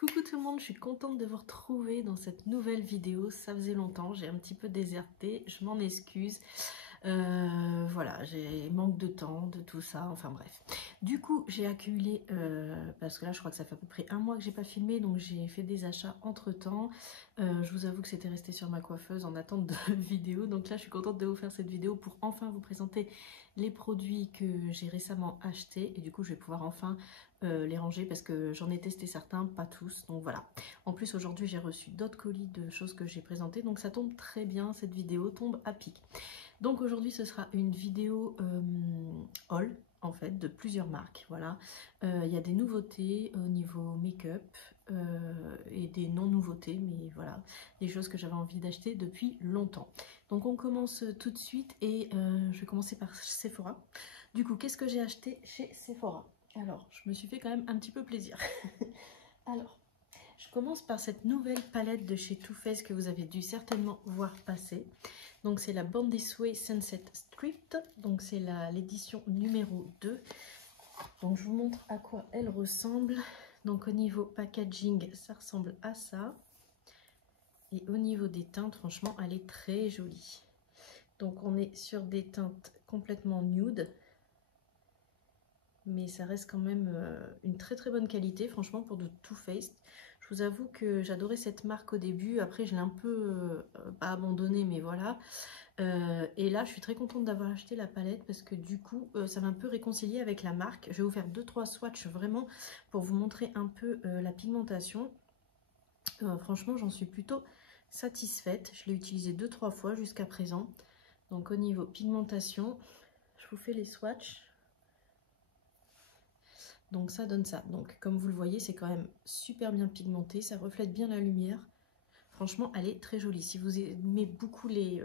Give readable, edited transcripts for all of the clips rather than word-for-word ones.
Coucou tout le monde, je suis contente de vous retrouver dans cette nouvelle vidéo. Ça faisait longtemps, j'ai un petit peu déserté, je m'en excuse. Voilà, j'ai manque de temps, de tout ça, enfin bref. Du coup, j'ai accumulé, parce que là je crois que ça fait à peu près un mois que j'ai pas filmé, donc j'ai fait des achats entre temps. Je vous avoue que c'était resté sur ma coiffeuse en attente de vidéo, donc là je suis contente de vous faire cette vidéo pour enfin vous présenter les produits que j'ai récemment achetés, et du coup je vais pouvoir enfin les ranger parce que j'en ai testé certains, pas tous, donc voilà. En plus aujourd'hui j'ai reçu d'autres colis de choses que j'ai présentées, donc ça tombe très bien, cette vidéo tombe à pic. Donc aujourd'hui ce sera une vidéo haul en fait de plusieurs marques, voilà. Il y a des nouveautés au niveau make-up et des non-nouveautés, mais voilà, des choses que j'avais envie d'acheter depuis longtemps. Donc on commence tout de suite et je vais commencer par Sephora. Du coup, qu'est-ce que j'ai acheté chez Sephora? Alors, je me suis fait quand même un petit peu plaisir. Alors, je commence par cette nouvelle palette de chez Too Faced que vous avez dû certainement voir passer. Donc c'est la Born This Way Sunset Strip, donc c'est l'édition numéro 2. Donc je vous montre à quoi elle ressemble. Donc au niveau packaging, ça ressemble à ça. Et au niveau des teintes, franchement, elle est très jolie. Donc on est sur des teintes complètement nude, mais ça reste quand même une très bonne qualité, franchement, pour de Too Faced. Je vous avoue que j'adorais cette marque au début, après je l'ai un peu pas abandonnée, mais voilà. Et là je suis très contente d'avoir acheté la palette parce que du coup ça m'a un peu réconcilié avec la marque. Je vais vous faire 2-3 swatchs vraiment pour vous montrer un peu la pigmentation. Franchement j'en suis plutôt satisfaite, je l'ai utilisé 2-3 fois jusqu'à présent. Donc au niveau pigmentation, je vous fais les swatchs. Donc ça donne ça. Donc comme vous le voyez, c'est quand même super bien pigmenté, ça reflète bien la lumière. Franchement, elle est très jolie. Si vous aimez beaucoup les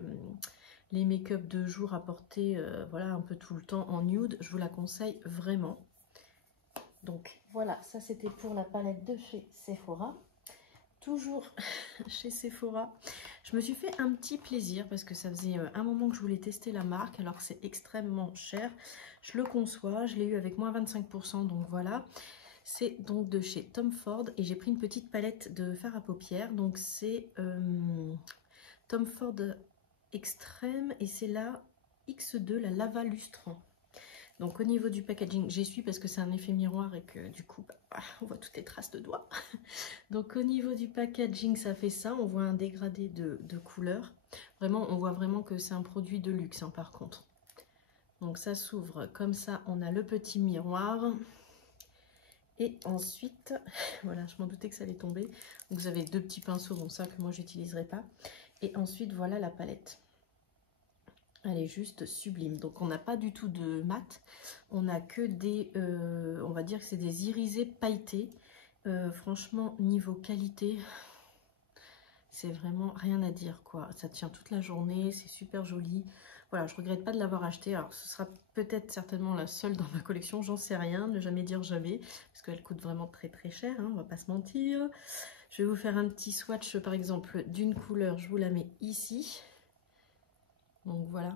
make-up de jour à porter, voilà, un peu tout le temps en nude, je vous la conseille vraiment. Donc voilà, ça c'était pour la palette de chez Sephora. Toujours chez Sephora, je me suis fait un petit plaisir parce que ça faisait un moment que je voulais tester la marque, alors que c'est extrêmement cher. Je le conçois, je l'ai eu avec moins 25%, donc voilà. C'est donc de chez Tom Ford et j'ai pris une petite palette de fard à paupières. Donc c'est Tom Ford Extrême et c'est la X2, la lava lustrant. Donc au niveau du packaging, j'essuie parce que c'est un effet miroir et que du coup on voit toutes les traces de doigts. Donc au niveau du packaging, ça fait ça, on voit un dégradé de couleurs. Vraiment, on voit vraiment que c'est un produit de luxe hein, par contre. Donc ça s'ouvre comme ça, on a le petit miroir. Et ensuite, voilà, je m'en doutais que ça allait tomber. Donc vous avez deux petits pinceaux, bon ça que moi j'utiliserai pas. Et ensuite voilà la palette. Elle est juste sublime. Donc on n'a pas du tout de mat, on a que des, on va dire que c'est des irisés pailletés. Franchement niveau qualité, c'est vraiment rien à dire quoi. Ça tient toute la journée, c'est super joli. Voilà, je regrette pas de l'avoir acheté. Alors ce sera peut-être certainement la seule dans ma collection, j'en sais rien, ne jamais dire jamais, parce qu'elle coûte vraiment très cher, hein, on va pas se mentir. Je vais vous faire un petit swatch par exemple d'une couleur, je vous la mets ici. Donc voilà.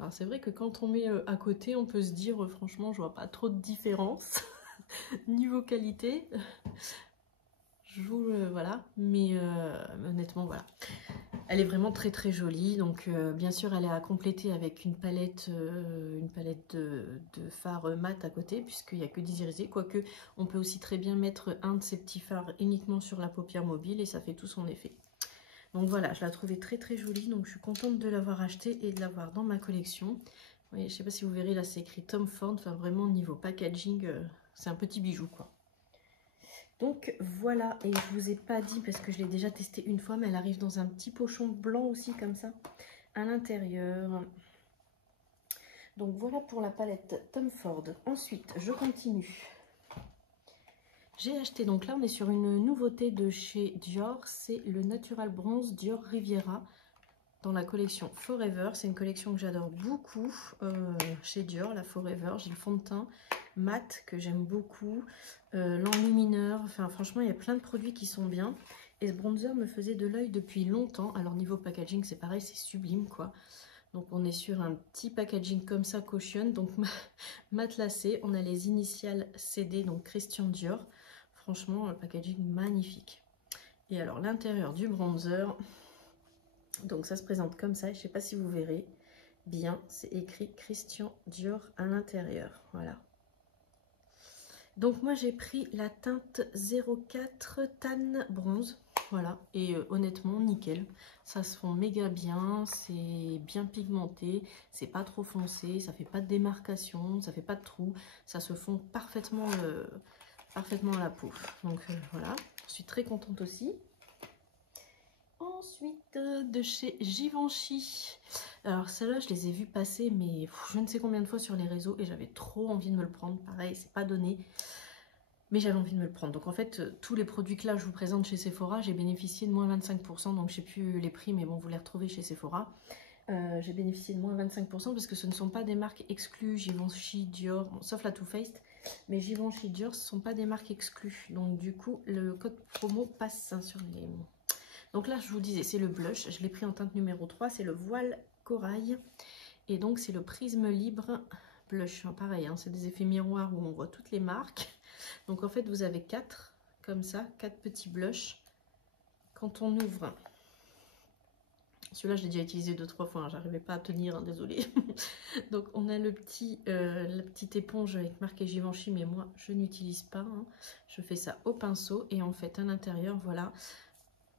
Alors c'est vrai que quand on met à côté, on peut se dire franchement je vois pas trop de différence niveau qualité. Je vous voilà, mais honnêtement voilà. Elle est vraiment très jolie, donc bien sûr elle est à compléter avec une palette de fard mat à côté, puisqu'il n'y a que des irisés, quoique on peut aussi très bien mettre un de ces petits fards uniquement sur la paupière mobile et ça fait tout son effet. Donc voilà, je la trouvais très jolie, donc je suis contente de l'avoir achetée et de l'avoir dans ma collection. Oui, je sais pas si vous verrez, là c'est écrit Tom Ford, enfin vraiment niveau packaging, c'est un petit bijou quoi. Donc voilà, et je vous ai pas dit parce que je l'ai déjà testé une fois, mais elle arrive dans un petit pochon blanc aussi comme ça à l'intérieur. Donc voilà pour la palette Tom Ford. Ensuite, je continue. J'ai acheté, donc là on est sur une nouveauté de chez Dior, c'est le Natural Bronze Dior Riviera dans la collection Forever. C'est une collection que j'adore beaucoup chez Dior, la Forever. J'ai le fond de teint mat que j'aime beaucoup, l'enlumineur, enfin franchement il y a plein de produits qui sont bien. Et ce bronzer me faisait de l'œil depuis longtemps. Alors niveau packaging c'est pareil, c'est sublime quoi. Donc on est sur un petit packaging comme ça, caution, donc matelassé. On a les initiales CD, donc Christian Dior. Franchement, le packaging magnifique. Et alors l'intérieur du bronzer, donc ça se présente comme ça. Je ne sais pas si vous verrez bien, c'est écrit Christian Dior à l'intérieur. Voilà. Donc moi j'ai pris la teinte 04 Tan Bronze. Voilà, et honnêtement, nickel. Ça se fond méga bien, c'est bien pigmenté, c'est pas trop foncé, ça fait pas de démarcation, ça fait pas de trous, ça se fond parfaitement, parfaitement à la peau. Donc voilà, je suis très contente aussi. Ensuite, de chez Givenchy. Alors celle-là, je les ai vues passer, mais je ne sais combien de fois sur les réseaux, et j'avais trop envie de me le prendre. Pareil, c'est pas donné. Mais j'avais envie de me le prendre. Donc en fait, tous les produits que là je vous présente chez Sephora, j'ai bénéficié de moins 25%. Donc je sais plus les prix, mais bon, vous les retrouvez chez Sephora. J'ai bénéficié de moins 25% parce que ce ne sont pas des marques exclues, Givenchy, Dior, bon, sauf la Too Faced. Mais Givenchy, Dior, ce ne sont pas des marques exclues. Donc du coup, le code promo passe sur les... Donc là, je vous disais, c'est le blush. Je l'ai pris en teinte numéro 3. C'est le voile corail. Et donc, c'est le prisme libre blush. Pareil, hein, c'est des effets miroirs où on voit toutes les marques. Donc en fait vous avez 4 comme ça, 4 petits blushs. Quand on ouvre, celui-là je l'ai déjà utilisé 2-3 fois, hein, j'arrivais pas à tenir, hein, désolée. Donc on a le petit, la petite éponge avec marqué Givenchy, mais moi je n'utilise pas, hein. Je fais ça au pinceau et en fait à l'intérieur, voilà.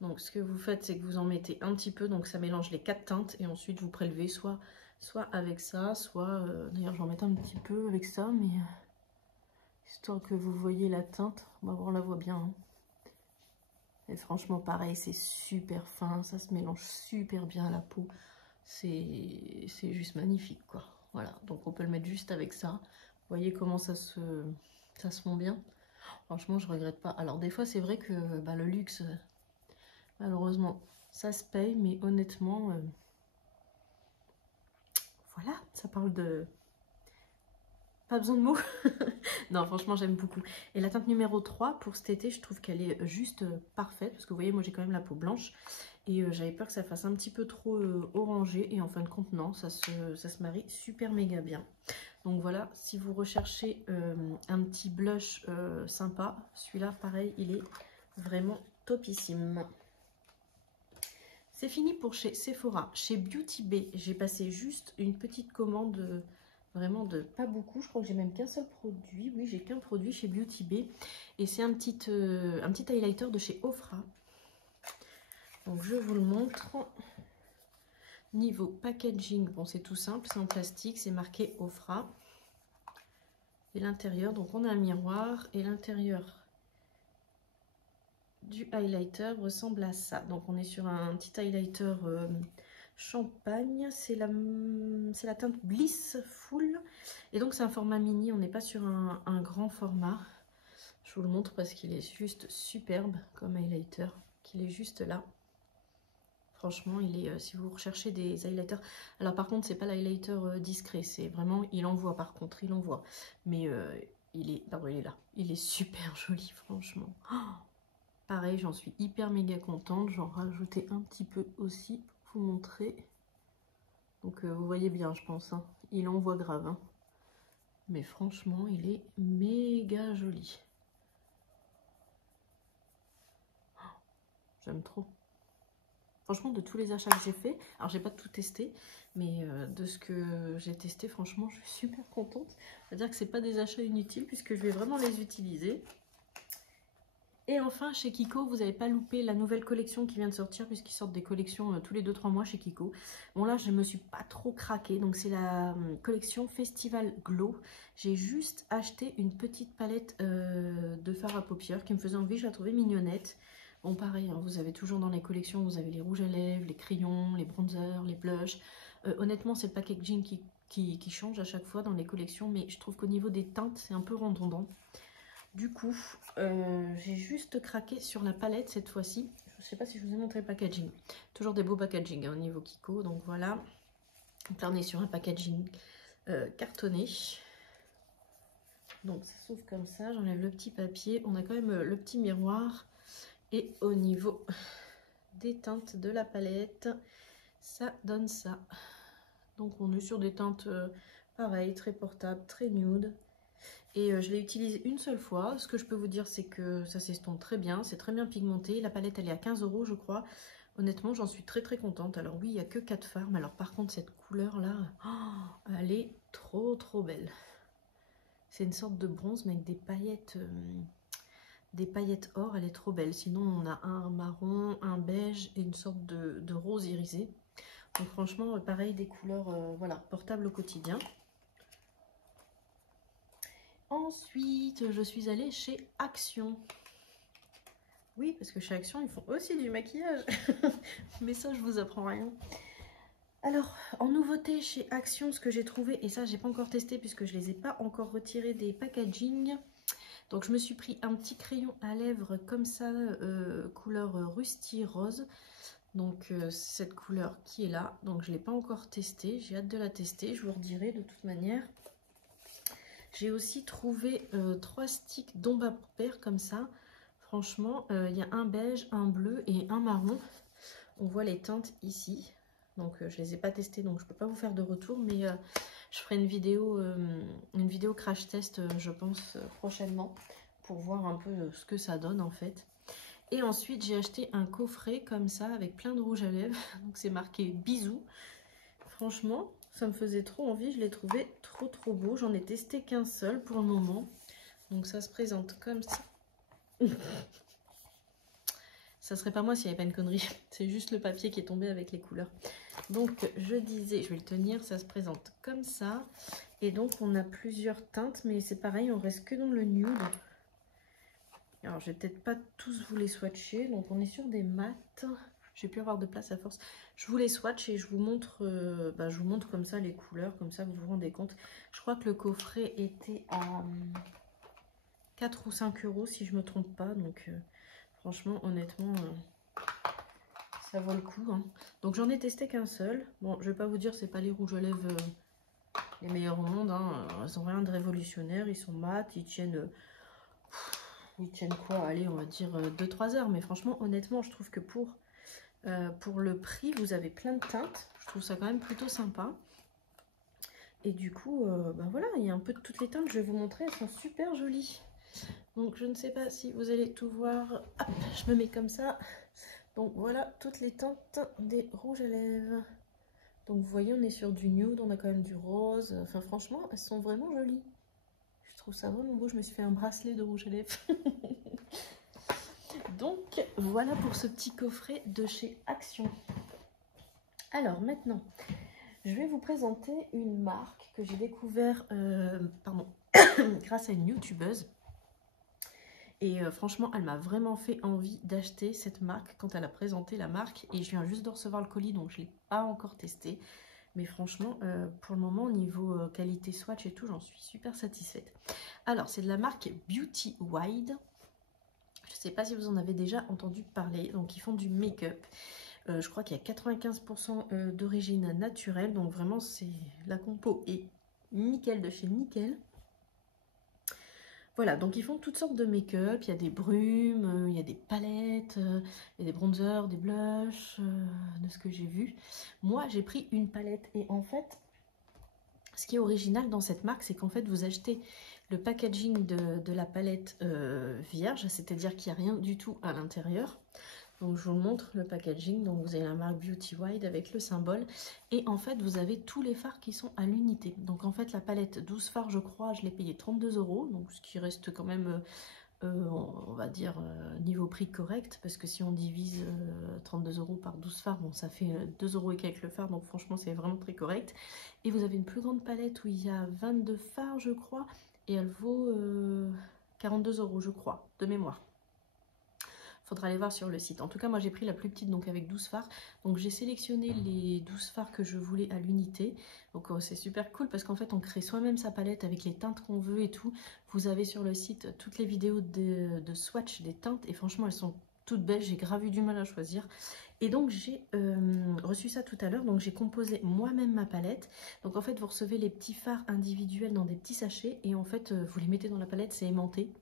Donc ce que vous faites, c'est que vous en mettez un petit peu, donc ça mélange les 4 teintes et ensuite vous prélevez soit avec ça, soit, d'ailleurs j'en mets un petit peu avec ça, mais... histoire que vous voyez la teinte, on la voit bien. Hein. Et franchement, pareil, c'est super fin, ça se mélange super bien à la peau. C'est juste magnifique, quoi. Voilà, donc on peut le mettre juste avec ça. Vous voyez comment ça se fond bien. Franchement, je regrette pas. Alors des fois, c'est vrai que bah, le luxe, malheureusement, ça se paye, mais honnêtement, voilà, ça parle de... Pas besoin de mots. Non, franchement, j'aime beaucoup. Et la teinte numéro 3, pour cet été, je trouve qu'elle est juste parfaite. Parce que vous voyez, moi, j'ai quand même la peau blanche. Et j'avais peur que ça fasse un petit peu trop orangé. Et en fin de compte, non, ça se marie super méga bien. Donc voilà, si vous recherchez un petit blush sympa, celui-là, pareil, il est vraiment topissime. C'est fini pour chez Sephora. Chez Beauty Bay, j'ai passé juste une petite commande... vraiment de pas beaucoup, je crois que j'ai même qu'un seul produit. Oui, j'ai qu'un produit chez Beauty Bay. Et c'est un petit highlighter de chez Ofra. Donc je vous le montre. Niveau packaging, bon c'est tout simple, c'est en plastique, c'est marqué Ofra. Et l'intérieur, donc on a un miroir. Et l'intérieur du highlighter ressemble à ça. Donc on est sur un petit highlighter... champagne, c'est la teinte Bliss Full et donc c'est un format mini, on n'est pas sur un grand format. Je vous le montre parce qu'il est juste superbe comme highlighter, qu'il est juste là. Franchement, il est, si vous recherchez des highlighters, alors par contre c'est pas l'highlighter discret, c'est vraiment, il envoie par contre, il envoie, mais pardon, il est là, il est super joli franchement. Oh, pareil, j'en suis hyper méga contente, j'en rajoutais un petit peu aussi pour vous montrer. Donc vous voyez bien, je pense, hein. Il envoie grave, hein. Mais franchement, il est méga joli. Oh, j'aime trop. Franchement, de tous les achats que j'ai fait, alors j'ai pas tout testé, mais de ce que j'ai testé, franchement, je suis super contente. C'est-à-dire que c'est pas des achats inutiles puisque je vais vraiment les utiliser. Et enfin, chez Kiko, vous n'avez pas loupé la nouvelle collection qui vient de sortir, puisqu'ils sortent des collections tous les 2-3 mois chez Kiko. Bon là, je ne me suis pas trop craquée, donc c'est la collection Festival Glow. J'ai juste acheté une petite palette de fard à paupières qui me faisait envie, je la trouvais mignonnette. Bon pareil, hein, vous avez toujours dans les collections, vous avez les rouges à lèvres, les crayons, les bronzers, les blushs. Honnêtement, c'est le packaging qui change à chaque fois dans les collections, mais je trouve qu'au niveau des teintes, c'est un peu redondant. Du coup, j'ai juste craqué sur la palette cette fois-ci. Je ne sais pas si je vous ai montré le packaging. Toujours des beaux packaging hein, au niveau Kiko. Donc voilà. Donc là, on est sur un packaging cartonné. Donc ça s'ouvre comme ça. J'enlève le petit papier. On a quand même le petit miroir. Et au niveau des teintes de la palette, ça donne ça. Donc on est sur des teintes pareilles, très portables, très nude. Et je l'ai utilisé une seule fois. Ce que je peux vous dire, c'est que ça s'estompe très bien. C'est très bien pigmenté. La palette, elle est à 15 € je crois. Honnêtement, j'en suis très très contente. Alors oui, il n'y a que 4 fards. Mais alors par contre, cette couleur-là, oh, elle est trop trop belle. C'est une sorte de bronze, mais avec des paillettes or. Elle est trop belle. Sinon, on a un marron, un beige et une sorte de rose irisé. Donc franchement, pareil, des couleurs voilà, portables au quotidien. Ensuite, je suis allée chez Action. Oui, parce que chez Action, ils font aussi du maquillage. Mais ça, je vous apprends rien. Alors, en nouveauté chez Action, ce que j'ai trouvé, et ça, j'ai pas encore testé puisque je les ai pas encore retirés des packaging. Donc, je me suis pris un petit crayon à lèvres comme ça, couleur Rusty Rose. Donc, cette couleur qui est là. Donc, je l'ai pas encore testé. J'ai hâte de la tester. Je vous redirai de toute manière. J'ai aussi trouvé 3 sticks d'ombre à paupières comme ça. Franchement, il y a un beige, un bleu et un marron. On voit les teintes ici. Donc, je ne les ai pas testés, donc je ne peux pas vous faire de retour. Mais je ferai une vidéo crash test, je pense, prochainement. Pour voir un peu ce que ça donne en fait. Et ensuite, j'ai acheté un coffret comme ça avec plein de rouge à lèvres. Donc, c'est marqué bisous. Franchement, ça me faisait trop envie, je l'ai trouvé trop trop beau. J'en ai testé qu'un seul pour le moment. Donc ça se présente comme ça. Ça serait pas moi s'il n'y avait pas une connerie. C'est juste le papier qui est tombé avec les couleurs. Donc je disais, je vais le tenir, ça se présente comme ça. Et donc on a plusieurs teintes, mais c'est pareil, on reste que dans le nude. Alors je vais peut-être pas tous vous les swatcher. Donc on est sur des mats. J'ai pu avoir de place à force. Je vous les swatch et je vous montre comme ça les couleurs, comme ça vous vous rendez compte. Je crois que le coffret était à 4 ou 5 € si je me trompe pas. Donc franchement, honnêtement, ça vaut le coup. Hein. Donc j'en ai testé qu'un seul. Bon, je vais pas vous dire, c'est pas les rouges à lèvres les meilleurs au monde. Hein. Ils ont rien de révolutionnaire. Ils sont mat, ils tiennent quoi? Allez, on va dire 2-3 heures. Mais franchement, honnêtement, je trouve que pour le prix, vous avez plein de teintes. Je trouve ça quand même plutôt sympa. Et du coup, ben voilà, il y a un peu de toutes les teintes. Je vais vous montrer, elles sont super jolies. Donc, je ne sais pas si vous allez tout voir. Hop, je me mets comme ça. Donc, voilà toutes les teintes des rouges à lèvres. Donc, vous voyez, on est sur du nude, on a quand même du rose. Enfin, franchement, elles sont vraiment jolies. Je trouve ça vraiment beau. Je me suis fait un bracelet de rouge à lèvres. Donc voilà pour ce petit coffret de chez Action. Alors maintenant, je vais vous présenter une marque que j'ai découvert grâce à une youtubeuse. Et franchement, elle m'a vraiment fait envie d'acheter cette marque quand elle a présenté la marque. Et je viens juste de recevoir le colis, donc je ne l'ai pas encore testé. Mais franchement, pour le moment, au niveau qualité swatch et tout, j'en suis super satisfaite. Alors, c'est de la marque Beauty Wide. Je ne sais pas si vous en avez déjà entendu parler. Donc, ils font du make-up. Je crois qu'il y a 95% d'origine naturelle. Donc, vraiment, c'est la compo est nickel de chez nickel. Voilà, donc ils font toutes sortes de make-up. Il y a des brumes, il y a des palettes, il y a des bronzers, des blushs, de ce que j'ai vu. Moi, j'ai pris une palette. Et en fait, ce qui est original dans cette marque, c'est qu'en fait, vous achetez le packaging de la palette vierge, c'est-à-dire qu'il n'y a rien du tout à l'intérieur. Donc je vous montre le packaging. Donc vous avez la marque Beauty Wide avec le symbole. Et en fait, vous avez tous les fards qui sont à l'unité. Donc en fait, la palette 12 fards, je crois, je l'ai payé 32 €. Donc ce qui reste quand même, on va dire, niveau prix correct. Parce que si on divise 32 € par 12 fards, bon, ça fait 2 € et quelques le fard. Donc franchement, c'est vraiment très correct. Et vous avez une plus grande palette où il y a 22 fards, je crois. Et elle vaut 42 €, je crois, de mémoire. Faudra aller voir sur le site. En tout cas, moi j'ai pris la plus petite, donc avec 12 fards. Donc j'ai sélectionné les 12 fards que je voulais à l'unité. Donc c'est super cool parce qu'en fait on crée soi-même sa palette avec les teintes qu'on veut et tout. Vous avez sur le site toutes les vidéos de swatch des teintes et franchement elles sont toutes belles. J'ai grave eu du mal à choisir. Et donc j'ai reçu ça tout à l'heure. Donc j'ai composé moi-même ma palette. Donc en fait vous recevez les petits fards individuels dans des petits sachets. Et en fait vous les mettez dans la palette, c'est aimanté.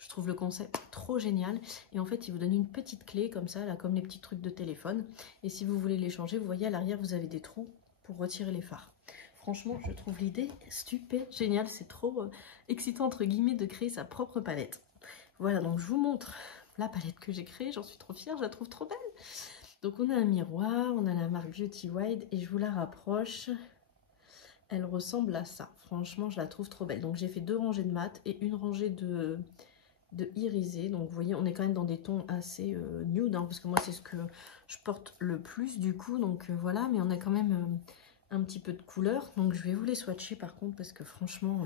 Je trouve le concept trop génial. Et en fait, il vous donne une petite clé comme ça, là, comme les petits trucs de téléphone. Et si vous voulez les changer, vous voyez à l'arrière, vous avez des trous pour retirer les fards. franchement, je trouve l'idée super géniale. C'est trop excitant, entre guillemets, de créer sa propre palette. Voilà, donc je vous montre la palette que j'ai créée. J'en suis trop fière, je la trouve trop belle. Donc on a un miroir, on a la marque Beauty Wide et je vous la rapproche. Elle ressemble à ça. Franchement, je la trouve trop belle. Donc j'ai fait 2 rangées de mat et une rangée de irisé. Donc vous voyez, on est quand même dans des tons assez nude, hein, parce que moi c'est ce que je porte le plus du coup. Donc voilà, mais on a quand même un petit peu de couleur. Donc je vais vous les swatcher par contre, parce que franchement,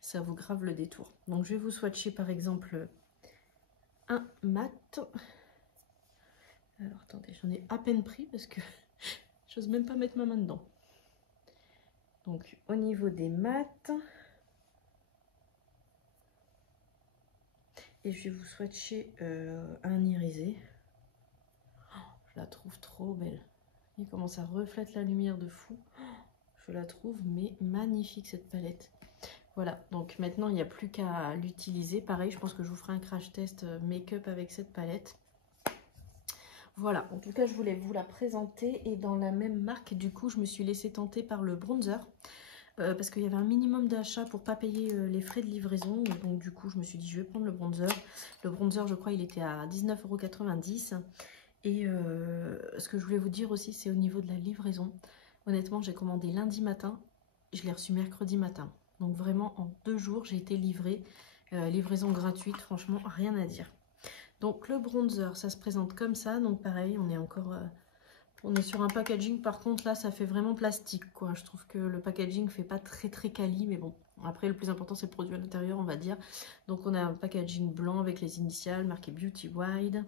ça vous grave le détour. Donc je vais vous swatcher par exemple un mat. Alors attendez, j'en ai à peine pris parce que j'ose même pas mettre ma main dedans. Donc au niveau des mats, et je vais vous swatcher un irisé. Oh, je la trouve trop belle. Et comment ça reflète la lumière de fou. Oh, je la trouve mais magnifique cette palette. Voilà, donc maintenant il n'y a plus qu'à l'utiliser. Pareil, je pense que je vous ferai un crash test make-up avec cette palette. Voilà, en tout cas je voulais vous la présenter. Et dans la même marque, du coup, je me suis laissée tenter par le bronzer. Parce qu'il y avait un minimum d'achat pour pas payer les frais de livraison. Donc du coup, je me suis dit, je vais prendre le bronzer. Le bronzer, je crois, il était à 19,90 €. Et ce que je voulais vous dire aussi, c'est au niveau de la livraison. Honnêtement, j'ai commandé lundi matin. Je l'ai reçu mercredi matin. Donc vraiment, en 2 jours, j'ai été livrée. Livraison gratuite, franchement, rien à dire. Donc le bronzer, ça se présente comme ça. Donc pareil, on est encore... on est sur un packaging, par contre là ça fait vraiment plastique quoi. Je trouve que le packaging fait pas très quali, mais bon, après le plus important c'est le produit à l'intérieur on va dire. Donc on a un packaging blanc avec les initiales marqué Beauty Wide.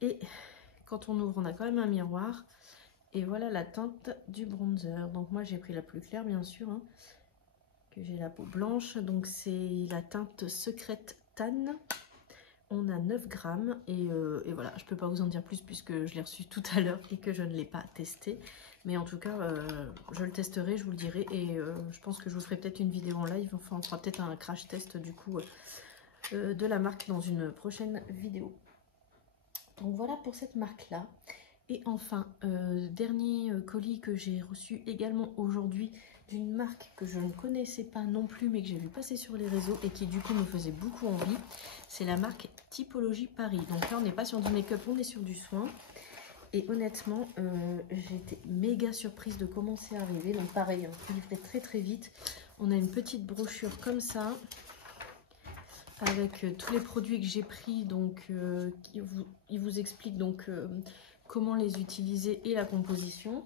Et quand on ouvre on a quand même un miroir. Et voilà la teinte du bronzer. Donc moi j'ai pris la plus claire bien sûr, hein, que j'ai la peau blanche. Donc c'est la teinte Secrète Tan. On a 9 grammes et voilà, je peux pas vous en dire plus puisque je l'ai reçu tout à l'heure et que je ne l'ai pas testé. Mais en tout cas, je le testerai, je vous le dirai. Et je pense que je vous ferai peut-être une vidéo en live. Enfin, on fera peut-être un crash test du coup de la marque dans une prochaine vidéo. Donc voilà pour cette marque-là. Et enfin, dernier colis que j'ai reçu également aujourd'hui d'une marque que je ne connaissais pas non plus mais que j'ai vu passer sur les réseaux et qui du coup me faisait beaucoup envie. C'est la marque Typologie Paris. Donc là on n'est pas sur du make-up, on est sur du soin. Et honnêtement, j'ai été méga surprise de comment c'est arrivé. Donc pareil, on livré très vite. On a une petite brochure comme ça avec tous les produits que j'ai pris. Donc il vous explique donc comment les utiliser et la composition.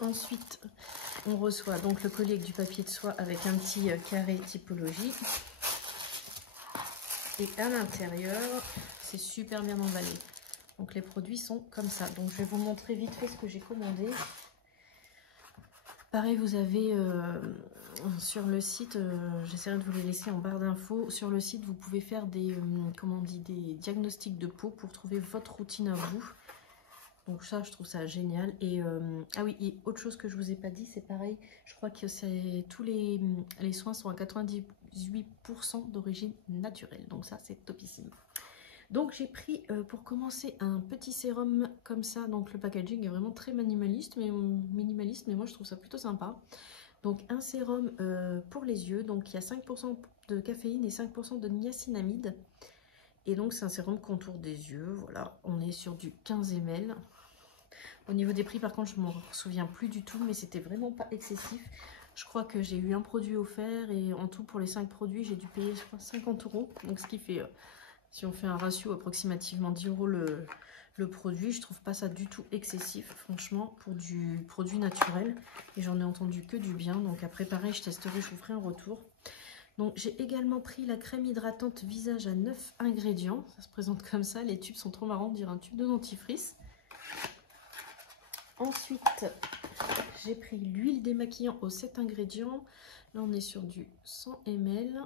Ensuite, on reçoit donc le collier avec du papier de soie avec un petit carré typologie. Et à l'intérieur, c'est super bien emballé. Donc les produits sont comme ça. Donc je vais vous montrer vite fait ce que j'ai commandé. Pareil, vous avez sur le site, j'essaierai de vous les laisser en barre d'infos. Sur le site, vous pouvez faire des, comment on dit, des diagnostics de peau pour trouver votre routine à vous. Donc ça, je trouve ça génial. Et ah oui, et autre chose que je vous ai pas dit, c'est pareil. Je crois que c'est tous les soins sont à 98% d'origine naturelle. Donc ça, c'est topissime. Donc j'ai pris pour commencer un petit sérum comme ça. Donc le packaging est vraiment très minimaliste, mais moi je trouve ça plutôt sympa. Donc un sérum pour les yeux. Donc il y a 5% de caféine et 5% de niacinamide. Et donc c'est un sérum contour des yeux. Voilà, on est sur du 15 ml. Au niveau des prix par contre je ne m'en souviens plus du tout, mais c'était vraiment pas excessif. Je crois que j'ai eu un produit offert et en tout pour les 5 produits j'ai dû payer je crois 50 €. Donc ce qui fait, si on fait un ratio approximativement 10 € le produit, je trouve pas ça du tout excessif franchement pour du produit naturel. Et j'en ai entendu que du bien, donc après pareil je testerai, je vous ferai un retour. Donc j'ai également pris la crème hydratante visage à 9 ingrédients. Ça se présente comme ça, les tubes sont trop marrants, on dirait un tube de dentifrice. Ensuite, j'ai pris l'huile démaquillant aux 7 ingrédients. Là, on est sur du 100 ml.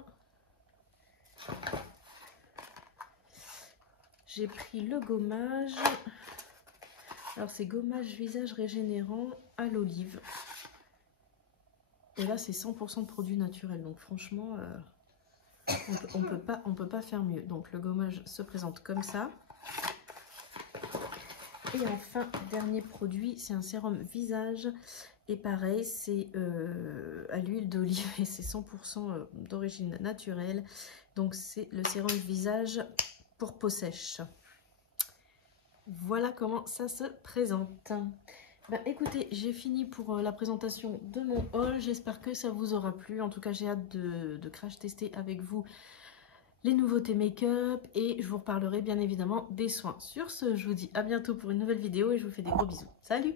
J'ai pris le gommage. Alors, c'est gommage visage régénérant à l'olive. Et là, c'est 100% de produits naturels. Donc, franchement, on peut pas faire mieux. Donc, le gommage se présente comme ça. Et enfin, dernier produit, c'est un sérum visage. Et pareil, c'est à l'huile d'olive et c'est 100% d'origine naturelle. Donc c'est le sérum visage pour peau sèche. Voilà comment ça se présente. Ben, écoutez, j'ai fini pour la présentation de mon haul. J'espère que ça vous aura plu. En tout cas, j'ai hâte de crash tester avec vous les nouveautés make-up et je vous reparlerai bien évidemment des soins. Sur ce, je vous dis à bientôt pour une nouvelle vidéo et je vous fais des gros bisous. Salut!